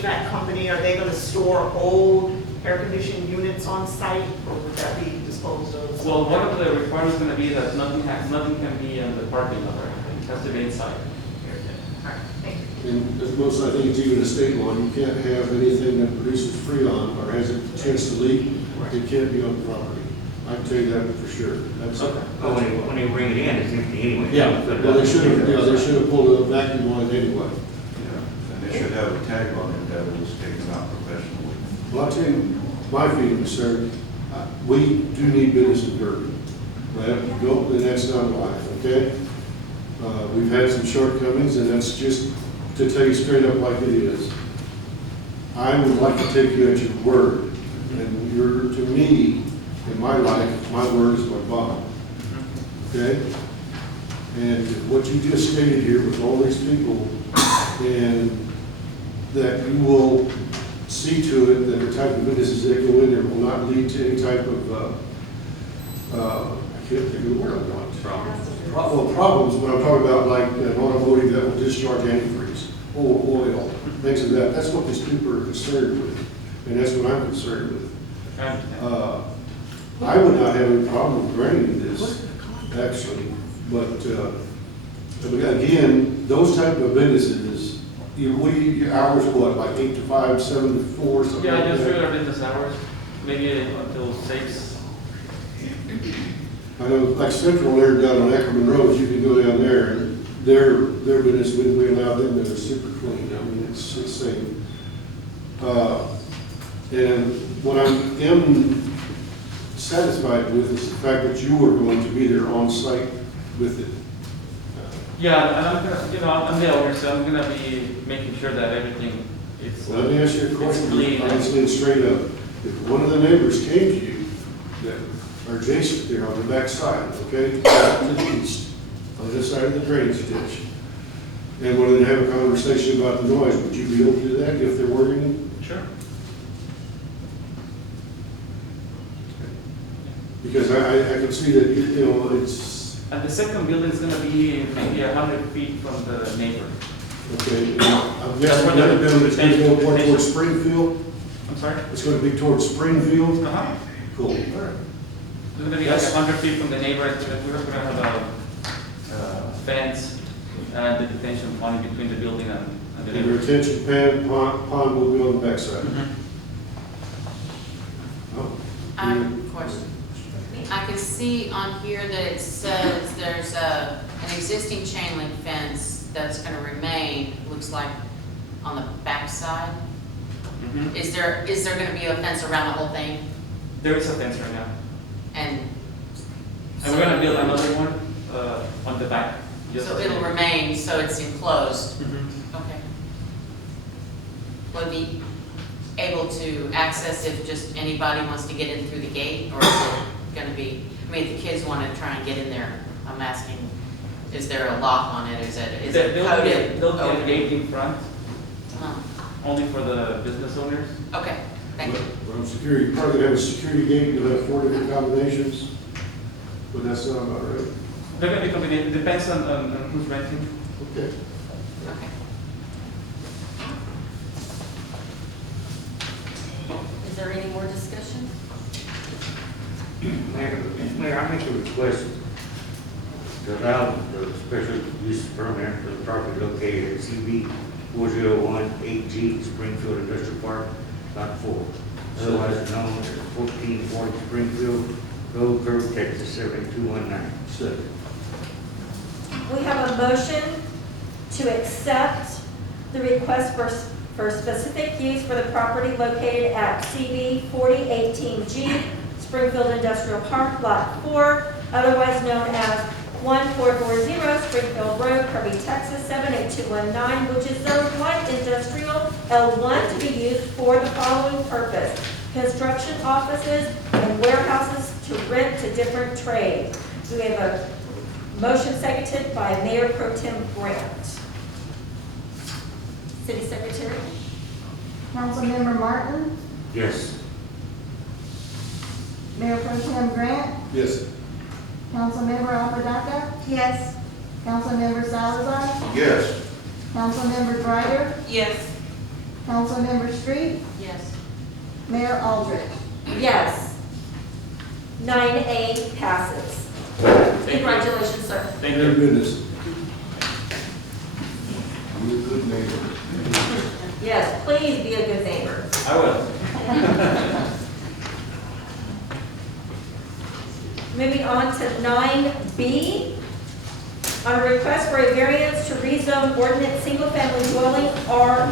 HVAC company, are they gonna store old air conditioning units on site, or would that be disposed of? Well, one of the requirements is going to be that nothing can be in the parking lot or anything. It has to be inside. All right, thank you. And as most, I think it's even a state law, you can't have anything that produces freon or has a chance to leak, it can't be on the property. I can tell you that for sure. That's Okay. Oh, when you bring it in, it's empty anyway. Yeah, well, they should have, they should have pulled a vacuum on it anyway. Yeah, and they should have a tag on it that was taken out professionally. Well, I'll tell you, my feelings, sir, we do need business in Kirby. And that's not life, okay? We've had some shortcomings, and that's just to tell you straight up like it is. I would like to take you at your word, and you're, to me, in my life, my word is my bond, okay? And what you just stated here with all these people, and that you will see to it that the type of businesses that go in there will not lead to any type of, I can't think of the word I want. Problems, but I'm talking about like an automotive that will discharge antifreeze, or oil, things of that. That's what these people are concerned with, and that's what I'm concerned with. I would not have any problem with granting this, actually, but again, those type of businesses, your hours what, like 8 to 5, 7 to 4, something Yeah, like just that? regular business hours, maybe until 6. I know, like Central there down on Ackerman Road, you can go down there, and their business, we allow them, they're super clean. I mean, it's insane. And what I am satisfied with is the fact that you are going to be there on site with it. Yeah, and I'm gonna, I'm the owner, so I'm gonna be making sure that everything is. Well, let me ask you a question, clean. honestly and straight up. If one of the neighbors came to you that are adjacent there on the back side, okay, to the east, on this side of the drainage ditch, and wanted to have a conversation about the noise, would you be able to do that if there were any? Sure. Because I can see that, you know, it's, And the second building is gonna be maybe 100 feet from the neighbor. okay, I'm guessing the other building is going to go more towards Springfield. I'm sorry? It's going to be towards Springfield. Uh-huh. Cool. All right. It's gonna be like 100 feet from the neighbor. We're gonna have a fence and the detention pond between the building and the And the neighbor. retention pond will be on the backside. Mhm. Oh. I have a question. I can see on here that it says there's an existing chain link fence that's gonna remain, looks like, on the backside. Mhm. Is there gonna be a fence around the whole thing? There is a fence right now. And And we're gonna build another one on the back. just- so it'll remain, so it's enclosed? Mhm. Okay. Will it be able to access if just anybody wants to get in through the gate, or is it gonna be, I mean, if the kids wanna try and get in there, I'm asking, is there a lock on it, is it There'll coded? be a open? gate in front, Oh, only for the business owners. okay, thank you. Well, security, you're probably gonna have a security gate, you'll have 4 different combinations, but that's not about right. They're gonna be combined, it depends on who's renting. Okay. Okay. Is there any more discussion? Mayor, I make a request to allow the special use permit for the property located at CB 4018G Springfield Industrial Park, Lot 4, otherwise known as 1440 Springfield Road, Kirby, Texas 78219. Second. We have a motion to accept the request for specific use for the property located at CB 4018G, Springfield Industrial Park, Lot 4, otherwise known as 1440 Springfield Road, Kirby, Texas 78219, which is zoned light industrial L1 to be used for the following purpose: construction offices and warehouses to rent to different trades. We have a motion seconded by Mayor Pro Tem Grant. City Secretary? Councilmember Martin, Yes. Mayor Pro Tem Grant, Yes. Councilmember Apodaca, Yes. Councilmember Salazar, Yes. Councilmember Greider, Yes. Councilmember Street, Yes. Mayor Aldrich. Yes. 9A passes. you. Congratulations, sir. Thank Thank you. goodness. You're a good neighbor. Yes, please be a good neighbor. I will. Moving on to 9B, on a request for a variance to rezone ordinance single-family dwelling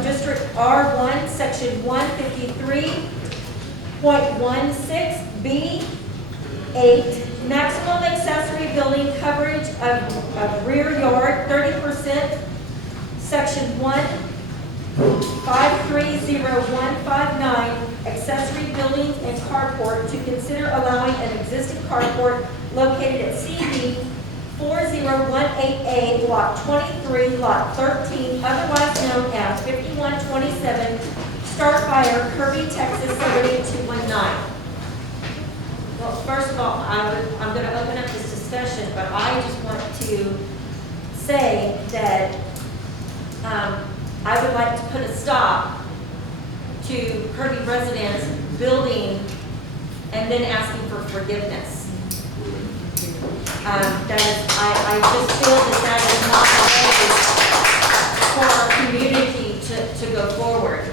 District R1, Section 153.16B8, maximum accessory building coverage of rear yard 30%, Section 530159, accessory buildings and carport, to consider allowing an existing carport located at CB 4018A, Block 23, Lot 13, otherwise known as 5127 Starfire, Kirby, Texas 78219. Well, first of all, I'm going to open up this discussion, but I just want to say that I would like to put a stop to Kirby residents building and then asking for forgiveness. That is, I just feel that is not the way for our community to go forward.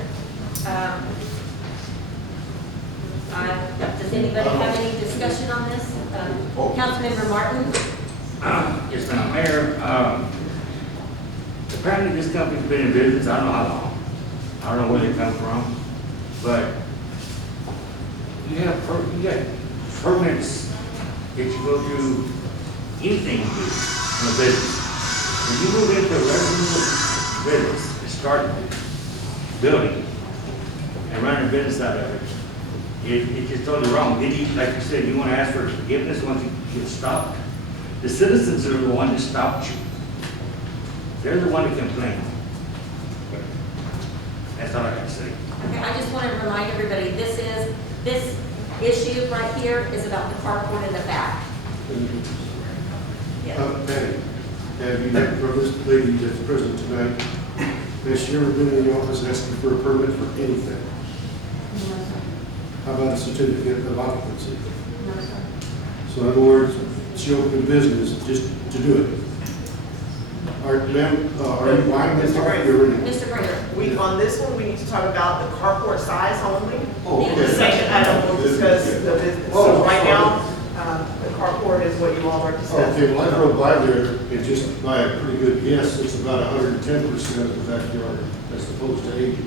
Does anybody have any discussion on this? Councilmember Martin? Yes, ma'am. Mayor, apparently this company's been in business, I don't know how long. I don't know where they come from, but you got permits that you go through anything you do in a business. When you move into a residential business and start building and running a business out of it, it's just totally wrong. Then you, like you said, you want to ask for forgiveness once you get stopped. The citizens are the one that stopped you. They're the one that complained. That's all I got to say. Okay, I just want to remind everybody, this issue right here is about the carport in the back. Yeah. Patty, have you, for this lady that's present tonight, has she ever been in the office asking for a permit for anything? How about a certificate of occupancy? So in other words, she opened a business just to do it. Are you buying this property already? Mr. Bringer? On this one, we need to talk about the carport size only. Oh, okay. The second item will discuss the business. Oh, So right sorry. now, the carport is what you all are discussing. Okay, well, I drove by there and just by a pretty good guess, it's about 110% of the backyard as opposed to 80.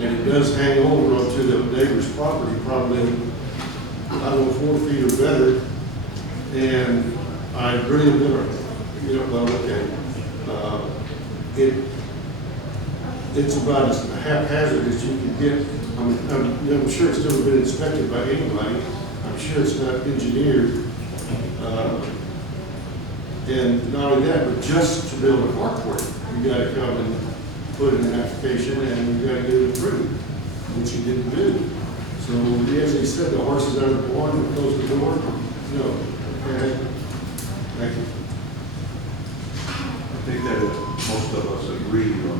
And it does hang over onto the neighbor's property, probably, I don't know, 4 feet or better. And I really never, well, okay. It's about as haphazard as you can get. I'm sure it's never been inspected by anybody. I'm sure it's not engineered. And not only that, but just to build a carport, you gotta come and put in an application and you gotta get it approved, which you didn't do. So as they said, the horse is out of the barn, and close the door. No. Okay. Thank you. I think that most of us agree on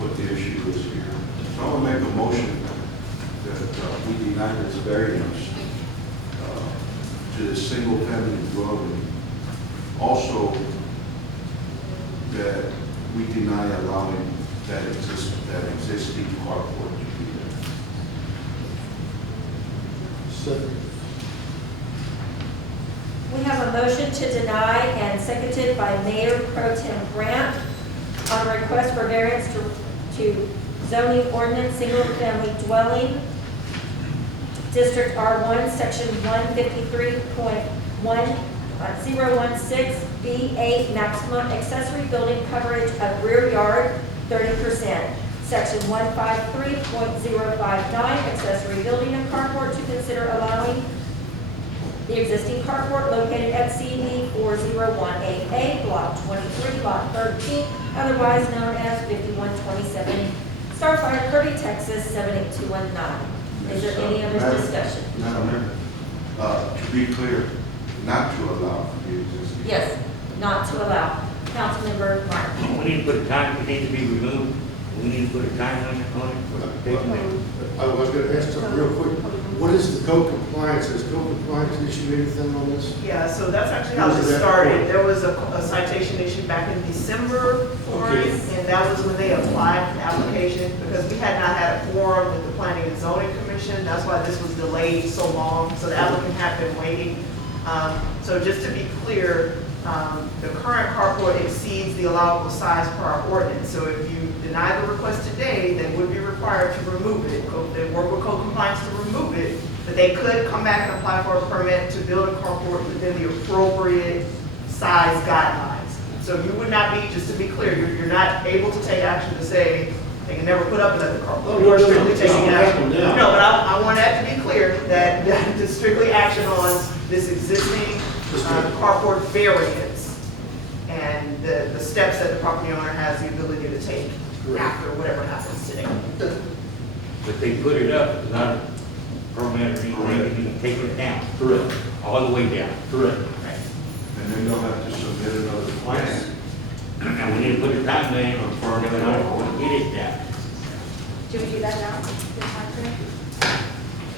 what the issue is here. So I'm gonna make a motion that we deny this variance to this single-family dwelling. Also, that we deny allowing that existing carport to be there. Second. We have a motion to deny and seconded by Mayor Pro Tem Grant on a request for variance to zoning ordinance single-family dwelling, District R1, Section 153.1016B8, maximum accessory building coverage of rear yard 30%. Section 153.059, accessory building and carport, to consider allowing the existing carport located at CB 4018A, Block 23, Lot 13, otherwise known as 5127 Starfire, Kirby, Texas 78219. Is there any other discussion? Madam Mayor, to be clear, not to allow the existing. Yes, not to allow. Councilmember Martin. We need to put a time, it needs to be removed. We need to put a timeline on it for taking it. I was gonna ask something real quick. What is the code compliance? Has code compliance issued anything on this? Yeah, so that's actually how Where's this that started. point? There was a citation issued back in December for Okay. it, and that was when they applied for the application, because we had not had a quorum with the Planning and Zoning Commission. That's why this was delayed so long, so the applicant had been waiting. So just to be clear, the current carport exceeds the allowable size per our ordinance. So if you deny the request today, they would be required to remove it. They work with code compliance to remove it, but they could come back and apply for a permit to build a carport within the appropriate size guidelines. So you would not be, just to be clear, you're not able to take action to say they can never put up another carport. Oh, You are no, strictly no, taking no, action. no, no. No, but I want that to be clear, that it's strictly action on this existing carport variance and the steps that the property owner has the ability to take Correct. after whatever happens today. But they put it up without a permit or anything, they can take it down, Correct. all the way down. Correct. And then they'll have to submit another plan. And we need to put a timeline on for it, to get it down. Do we do that now?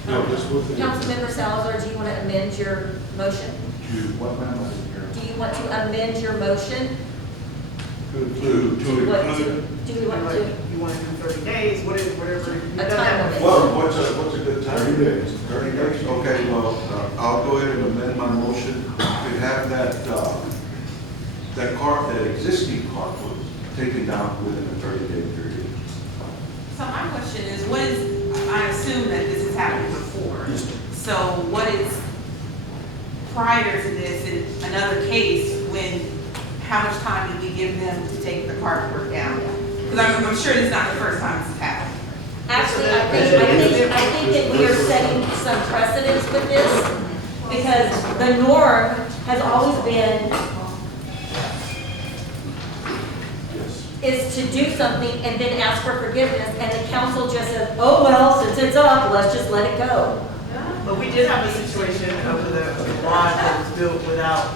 No, this was. Councilmember Salazar, do you want to amend your motion? What ma'am, I didn't hear? Do you want to amend your motion? To What, include, do we want to? You want to do 30 days, whatever. you've done time that limit. before. well, what's a good time? 30 days. 30 days, okay, well, I'll go ahead and amend my motion to have that existing carport taken down within a 30-day period. So my question is, what is, I assume that this has happened before. So what is, prior to this, in another case, how much time did we give them to take the carport down? Because I'm sure this is not the first time this has happened. Actually, I think that we are setting some precedents with this, because the norm has always been, is to do something and then ask for forgiveness, and the council just says, oh, well, since it's up, let's just let it go. But we did have a situation over the garage that was built without,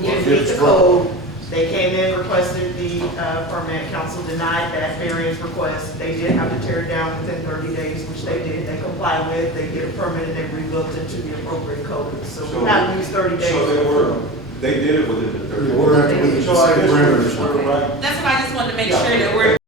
didn't meet the code. They came in, requested the permit, council denied that variance request. They did have to tear it down within 30 days, which they did. They complied with, they get a permit, and they rebuilt into the appropriate code. So we have these 30 days. So they did it within the 30 days. Yeah, we're at the, So I guess parameters. we're right. That's why I just wanted to make sure that we're